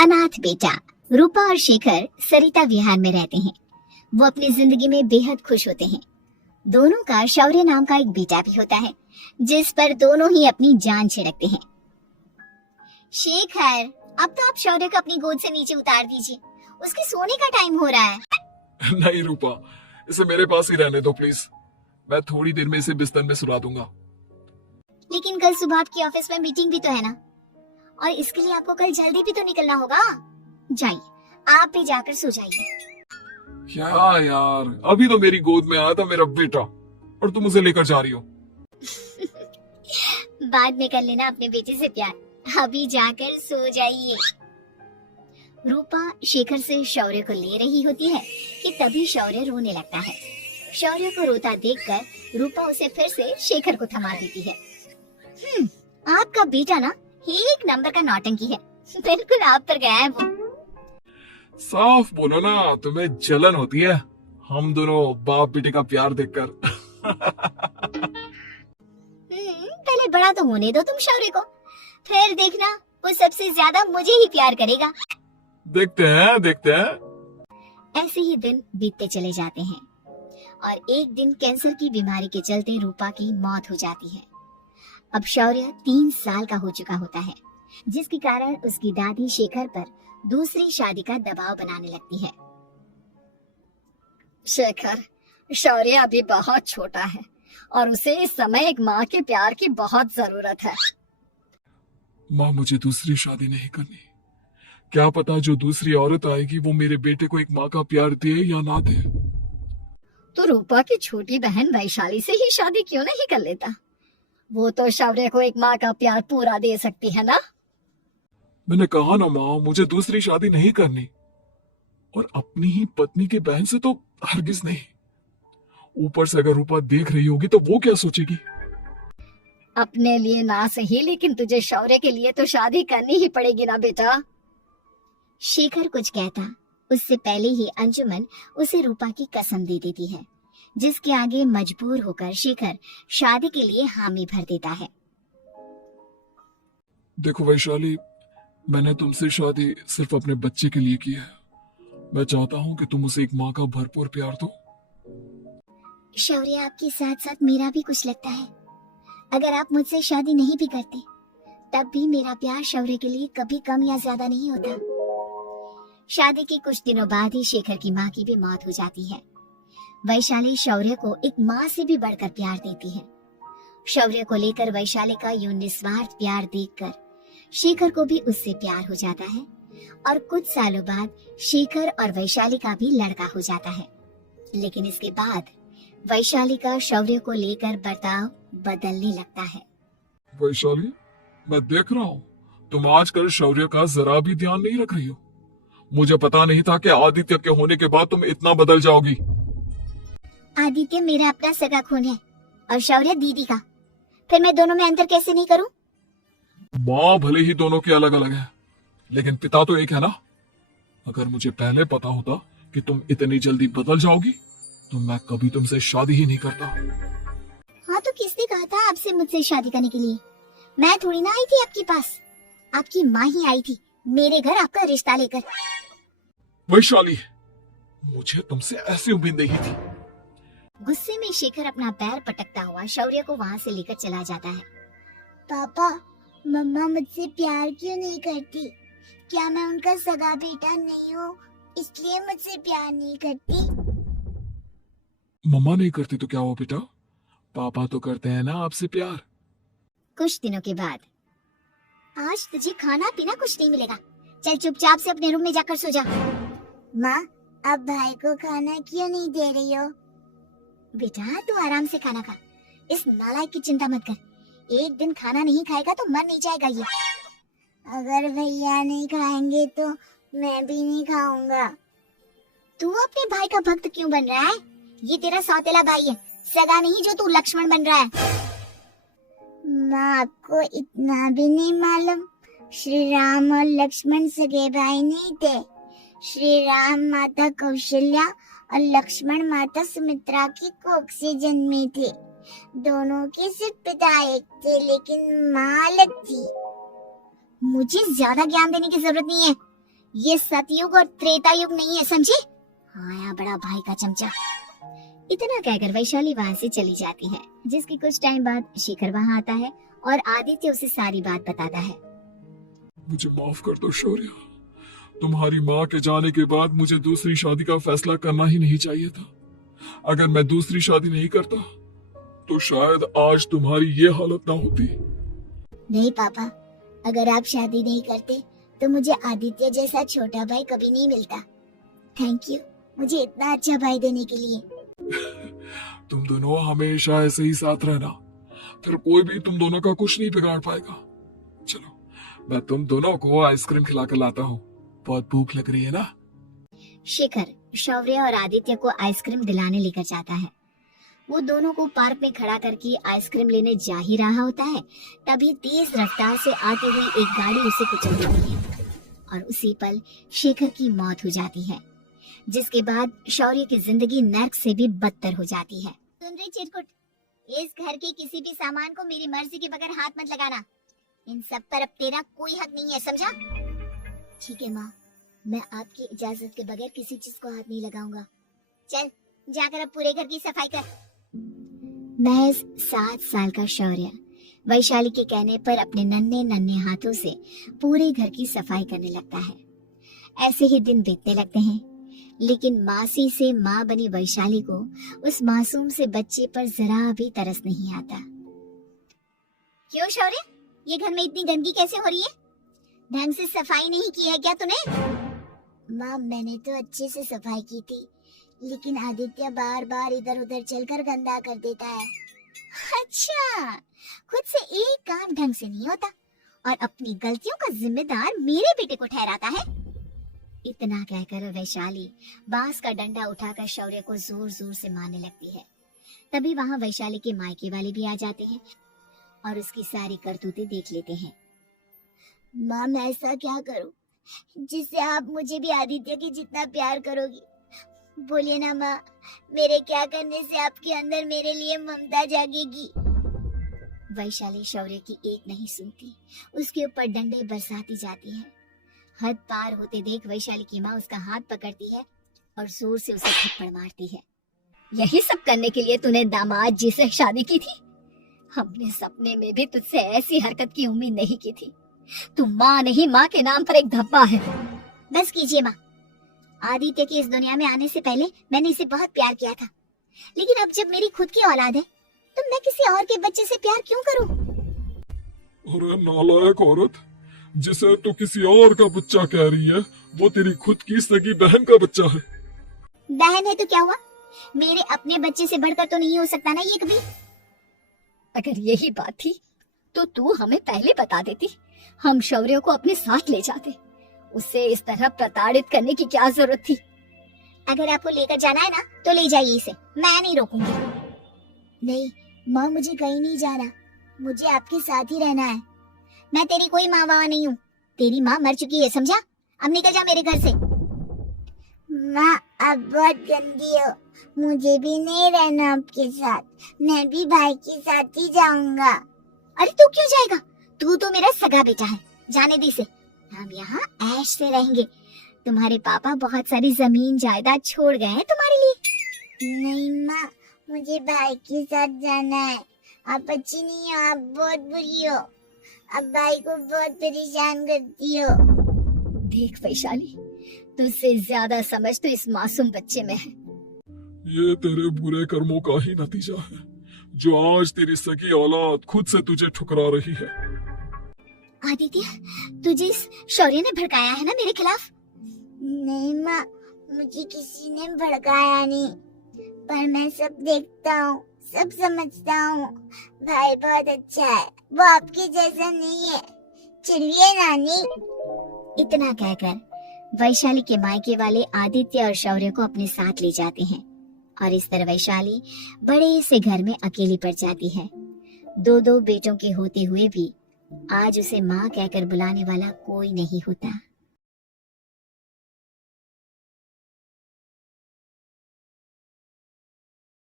अनाथ बेटा। रूपा और शेखर सरिता विहार में रहते हैं। वो अपनी जिंदगी में बेहद खुश होते हैं। दोनों का शौर्य नाम का एक बेटा भी होता है, जिस पर दोनों ही अपनी जान छिड़कते हैं। शेखर, अब तो आप शौर्य को अपनी गोद से नीचे उतार दीजिए, उसके सोने का टाइम हो रहा है। नहीं रूपा, इसे मेरे पास ही रहने दो प्लीज। मैं थोड़ी देर में इसे बिस्तर में सुला दूंगा। लेकिन कल सुबह आपकी ऑफिस में मीटिंग भी तो है ना, और इसके लिए आपको कल जल्दी भी तो निकलना होगा। जाइए, आप भी जाकर सो जाइए। क्या यार, अभी तो मेरी गोद में आया था मेरा बेटा और तुम उसे लेकर जा रही हो। बाद में कर लेना अपने बेटे से प्यार, अभी जाकर सो जाइए। रूपा शेखर से शौर्य को ले रही होती है कि तभी शौर्य रोने लगता है। शौर्य को रोता देखकर रूपा उसे फिर से शेखर को थमा देती है। आपका बेटा ना एक नंबर का नौटंकी है, बिल्कुल आप पर गया है वो। साफ बोलो ना, तुम्हें जलन होती है हम दोनों बाप बेटे का प्यार देखकर। पहले बड़ा तो होने दो तुम शौर्य को, फिर देखना वो सबसे ज्यादा मुझे ही प्यार करेगा। देखते हैं। ऐसे ही दिन बीतते चले जाते हैं और एक दिन कैंसर की बीमारी के चलते रूपा की मौत हो जाती है। अब शौर्य 3 साल का हो चुका होता है, जिसके कारण उसकी दादी शेखर पर दूसरी शादी का दबाव बनाने लगती है। शेखर, शौर्य अभी बहुत छोटा है और उसे इस समय एक माँ के प्यार की बहुत जरूरत है। माँ, मुझे दूसरी शादी नहीं करनी। क्या पता जो दूसरी औरत आएगी वो मेरे बेटे को एक माँ का प्यार दे या ना दे। तो रूपा की छोटी बहन वैशाली से ही शादी क्यों नहीं कर लेता? वो तो शौर्य को एक माँ का प्यार पूरा दे सकती है ना। मैंने कहा ना माँ, मुझे दूसरी शादी नहीं करनी, और अपनी ही पत्नी की बहन से तो हरगिज नहीं। ऊपर से अगर रूपा देख रही होगी तो वो क्या सोचेगी? अपने लिए ना सही, लेकिन तुझे शौर्य के लिए तो शादी करनी ही पड़ेगी ना बेटा। शेखर कुछ कहता उससे पहले ही अंजुमन उसे रूपा की कसम दे देती है, जिसके आगे मजबूर होकर शेखर शादी के लिए हामी भर देता है। देखो वैशाली, मैंने तुमसे शादी सिर्फ अपने बच्चे के लिए की है। मैं चाहता हूँ कि तुम उसे एक माँ का भरपूर प्यार दो। शौर्य, आपके साथ साथ मेरा भी कुछ लगता है। अगर आप मुझसे शादी नहीं भी करते, तब भी मेरा प्यार शौर्य के लिए कभी कम या ज्यादा नहीं होता। शादी के कुछ दिनों बाद ही शेखर की माँ की भी मौत हो जाती है। वैशाली शौर्य को एक माँ से भी बढ़कर प्यार देती है। शौर्य को लेकर वैशाली का यूं निस्वार्थ प्यार देखकर शेखर को भी उससे प्यार हो जाता है और कुछ सालों बाद शेखर और वैशाली का भी लड़का हो जाता है। लेकिन इसके बाद वैशाली का शौर्य को लेकर बर्ताव बदलने लगता है। वैशाली, मैं देख रहा हूँ तुम आजकल शौर्य का जरा भी ध्यान नहीं रख रही हो। मुझे पता नहीं था कि आदित्य के होने के बाद तुम इतना बदल जाओगी। आदित्य मेरा अपना सगा खून है और शौर्य दीदी का, फिर मैं दोनों में अंतर कैसे नहीं करूं? माँ भले ही दोनों के अलग अलग है, लेकिन पिता तो एक है ना। अगर मुझे पहले पता होता कि तुम इतनी जल्दी बदल जाओगी तो मैं कभी तुमसे शादी ही नहीं करता। हाँ, तो किसने कहा था आपसे मुझसे शादी करने के लिए? मैं थोड़ी ना आई थी आपके पास, आपकी माँ ही आई थी मेरे घर आपका रिश्ता लेकर। वैशाली, मुझे तुमसे ऐसी उम्मीद नहीं थी। गुस्से में शेखर अपना पैर पटकता हुआ शौर्य को वहाँ से लेकर चला जाता है। पापा, मम्मा मुझसे प्यार क्यों नहीं करती? क्या मैं उनका सगा बेटा नहीं हूँ, इसलिए मुझसे प्यार नहीं करती? मम्मा नहीं करती तो क्या हुआ बेटा, पापा तो करते हैं ना आपसे प्यार। कुछ दिनों के बाद, आज तुझे खाना पीना कुछ नहीं मिलेगा, चल चुपचाप से अपने रूम में जाकर सो जा। माँ, अब भाई को खाना क्यों नहीं दे रही हो? बेटा तू आराम से खाना खा, इस नालायक की चिंता मत कर। एक दिन खाना नहीं खाएगा तो मर नहीं जाएगा ये। अगर भैया नहीं खाएंगे तो मैं भी नहीं खाऊंगा। तू अपने भाई का भक्त क्यों बन रहा है? ये तेरा सौतेला भाई है, सगा नहीं जो तू लक्ष्मण बन रहा है। माँ, आपको इतना भी नहीं मालूम, श्री राम और लक्ष्मण सगे भाई नहीं थे। श्री राम माता कौशल्या और लक्ष्मण माता सुमित्रा की कोख से जन्मे थे। दोनों के सिर्फ पिता एक थे, लेकिन माँ अलग थी। मुझे ज्यादा ज्ञान देने की जरूरत नहीं है, ये सतयुग और त्रेता युग नहीं है, समझे? आया बड़ा भाई का चमचा। इतना कहकर वैशाली वहां से चली जाती है, जिसके कुछ टाइम बाद शेखर वहां आता है और आदित्य उसे सारी बात बताता है। मुझे माफ कर दो शौर्य, तुम्हारी माँ के जाने के बाद मुझे दूसरी शादी का फैसला करना ही नहीं चाहिए था। अगर मैं दूसरी शादी नहीं करता तो शायद आज तुम्हारी ये हालत ना होती। नहीं पापा, अगर आप शादी नहीं करते तो मुझे आदित्य जैसा छोटा भाई कभी नहीं मिलता। थैंक यू मुझे इतना अच्छा भाई देने के लिए। तुम दोनों हमेशा ऐसे ही साथ रहना, फिर कोई भी तुम दोनों का कुछ नहीं बिगाड़ पाएगा। चलो मैं तुम दोनों को आइसक्रीम खिला कर लाता हूँ, बहुत भूख लग रही है ना। शेखर शौर्य और आदित्य को आइसक्रीम दिलाने लेकर जाता है। वो दोनों को पार्क में खड़ा करके आइसक्रीम लेने जा ही रहा होता है, तभी तेज रफ्तार से आती हुई एक गाड़ी उसे कुचल देती है और उसी पल शेखर की मौत हो जाती है, जिसके बाद शौर्य की जिंदगी नर्क से भी बदतर हो जाती है। सुन रही चिरकुट, इस घर के किसी भी सामान को मेरी मर्जी के बगैर हाथ मत लगाना। इन सब पर अब तेरा कोई हक नहीं है, समझा? ठीक है माँ, मैं आपकी इजाजत के बगैर किसी चीज को हाथ नहीं लगाऊंगा। चल जाकर अब पूरे घर की सफाई कर। महज 7 साल का शौर्य वैशाली के कहने पर अपने नन्हे नन्हे हाथों से पूरे घर की सफाई करने लगता है। ऐसे ही दिन बीतने लगते हैं, लेकिन मासी से माँ बनी वैशाली को उस मासूम से बच्चे पर जरा भी तरस नहीं आता। क्यों शौर्य, ये घर में इतनी गंदगी कैसे हो रही है? ढंग से सफाई नहीं की है क्या तूने? माँ मैंने तो अच्छे से सफाई की थी, लेकिन आदित्य बार बार इधर उधर चलकर गंदा कर देता है। अच्छा, खुद से एक काम ढंग से नहीं होता और अपनी गलतियों का जिम्मेदार मेरे बेटे को ठहराता है। इतना कहकर वैशाली बांस का डंडा उठाकर शौर्य को जोर जोर से मारने लगती है। तभी वहां वैशाली के मायके वाले भी आ जाते हैं और उसकी सारी करतूतें देख लेते हैं। माँ मैं ऐसा क्या करूं जिससे आप मुझे भी आदित्य के जितना प्यार करोगी? बोलिए ना माँ, मेरे क्या करने से आपके अंदर मेरे लिए ममता जागेगी? वैशाली शौर्य की एक नहीं सुनती, उसके ऊपर डंडे बरसाती जाती है। हद पार होते देख वैशाली की माँ उसका हाथ पकड़ती है और जोर से उसे थप्पड़ मारती है। यही सब करने के लिए तूने दामाद जी से शादी की थी? हमने सपने में भी तुझसे ऐसी हरकत की उम्मीद नहीं की थी। तू माँ नहीं, माँ के नाम पर एक धब्बा है। बस कीजिए माँ, आदित्य के इस दुनिया में आने से पहले मैंने इसे बहुत प्यार किया था, लेकिन अब जब मेरी खुद की औलाद है तो मैं किसी और के बच्चे से प्यार क्यों करूं? अरे नालायक औरत, जिसे तू किसी और का बच्चा कह रही है वो तेरी खुद की सगी बहन का बच्चा है। बहन है तो क्या हुआ, मेरे अपने बच्चे से बढ़कर तो नहीं हो सकता ना ये कभी। अगर यही बात थी तो तू हमें पहले बता देती, हम शौर्य को अपने साथ ले जाते। उसे इस तरह प्रताड़ित करने की क्या जरूरत थी? अगर आपको लेकर जाना है ना तो ले जाइए इसे, मैं नहीं रोकूंगी। नहीं माँ, मुझे कहीं नहीं जाना, मुझे आपके साथ ही रहना है। मैं तेरी कोई माँ बाबा नहीं हूँ, तेरी माँ मर चुकी है, समझा? अब निकल जा मेरे घर से। माँ आप बहुत गंदी हो, मुझे भी नहीं रहना आपके साथ, मैं भी भाई के साथ ही जाऊंगा। अरे तू क्यों जाएगा, तू तो मेरा सगा बेटा है, जाने दे इसे। हम यहाँ ऐश से रहेंगे, तुम्हारे पापा बहुत सारी जमीन जायदाद छोड़ गए हैं तुम्हारे लिए। नहीं माँ, मुझे भाई के साथ जाना है, आप अच्छी नहीं हो, आप बहुत बुरी हो, आप भाई को बहुत परेशान करती हो। देख वैशाली, तुझसे ज्यादा समझ तो इस मासूम बच्चे में है। ये तेरे बुरे कर्मों का ही नतीजा है, जो आज तेरी सगी औलाद खुद से तुझे ठुकरा रही है। आदित्य, तुझे इस शौर्य ने भड़काया है ना मेरे खिलाफ? नहीं माँ, मुझे किसी ने भड़काया नहीं, पर मैं सब देखता हूँ, सब समझता हूँ। भाई बहुत अच्छा है, वो आपके जैसा नहीं है। चलिए नानी। इतना कहकर वैशाली के मायके वाले आदित्य और शौर्य को अपने साथ ले जाते हैं और इस तरह वैशाली बड़े से घर में अकेली पड़ जाती है। 2 बेटों के होते हुए भी आज उसे माँ कहकर बुलाने वाला कोई नहीं होता।